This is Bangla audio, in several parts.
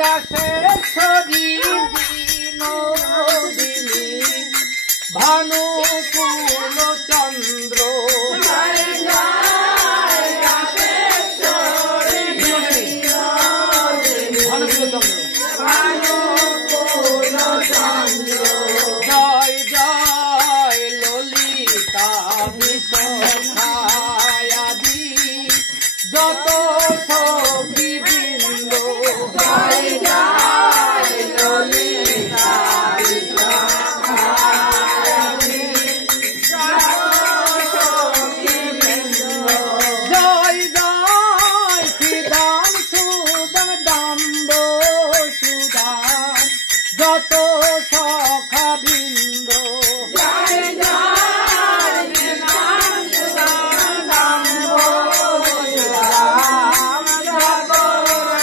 রাশেশ্বরী বিনোদিনী ভানুকুল চন্দ্র জয় জয় ললিতা বিশ্বখায়াদি যত সখী বৃন্দ জয় জয় ললিতা বিশ্বখায়াদি যত সখী বৃন্দ জয় জয় শ্রীদাম সুদাম দাম্ব সুদাম যত সখা বৃন্দ জয় জয় শ্রীদাম সুদাম দাম্ব সুদাম যত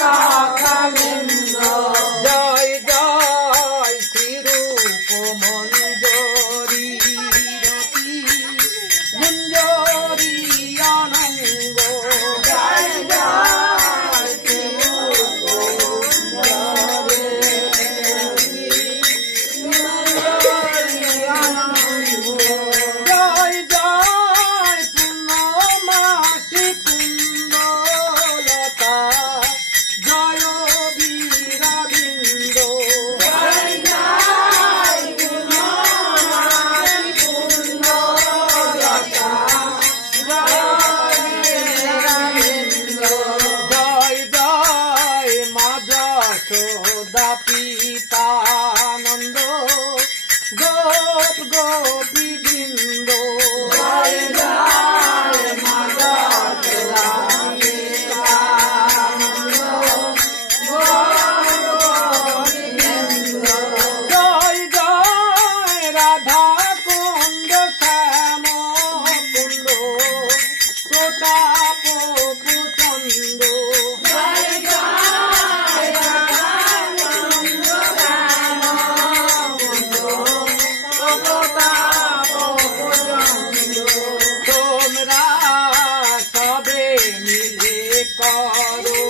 সখা বৃন্দ জয় জয় শ্রীরূপ মঞ্জরী রতি গুঞ্জরী অনঙ্গ জয় জয় শ্রীরূপ জয় জয় পূর্ণমাসী কুণ্ডলতা জয় বীরাবিন্দ জয় জয় পূর্ণমাসী কুণ্ডলতা জয় বীরাবিন্দ জয় জয় মা যশোদা পিতানন্দ গোপ গোপী বৃন্দ জয় জয় মা যশোদা পিতানন্দ গোপ গোপী বৃন্দ জয় জয় রাধা কুণ্ড শ্যাম কুণ্ড প্রতাপ প্রচন্ড জয় জয় রাধা কুণ্ড শ্যাম কুণ্ড প্রতাপ প্রচন্ড তোমরা সবে মিলে করো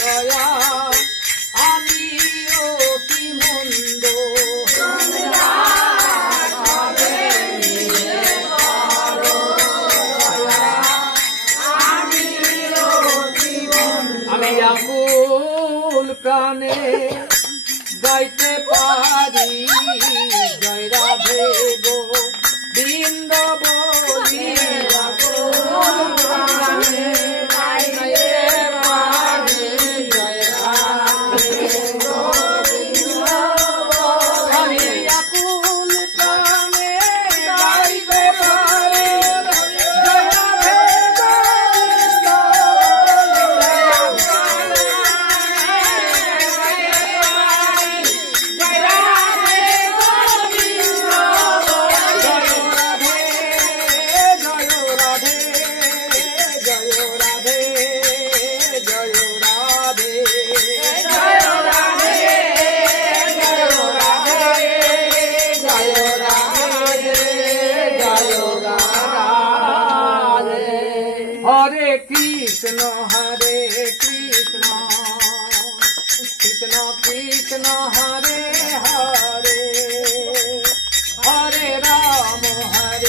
দয়া আমি অতি মন্দ তোমরা সবে মিলে করো দয়া আমি অতি মন্দ আমি আকুল প্রাণে গাইতে পারি জয় রাধে গো বৃন্দ বলি আকুল প্রাণে গাইতে পারি জয় রাধে গো বৃন্দ বলি আমি আকুল প্রাণে গাইতে পারি জয় রাধে গো বৃন্দ জয় রাধে গো বৃন্দ জয় রাধে জয় রাধে জয় রাধে জয় রাধে জয় রাধে জয় রাধে জয় রাধে জয় রাধে হরে কৃষ্ণ কৃষ্ণ কৃষ্ণ হরে হরে হরে রাম হরে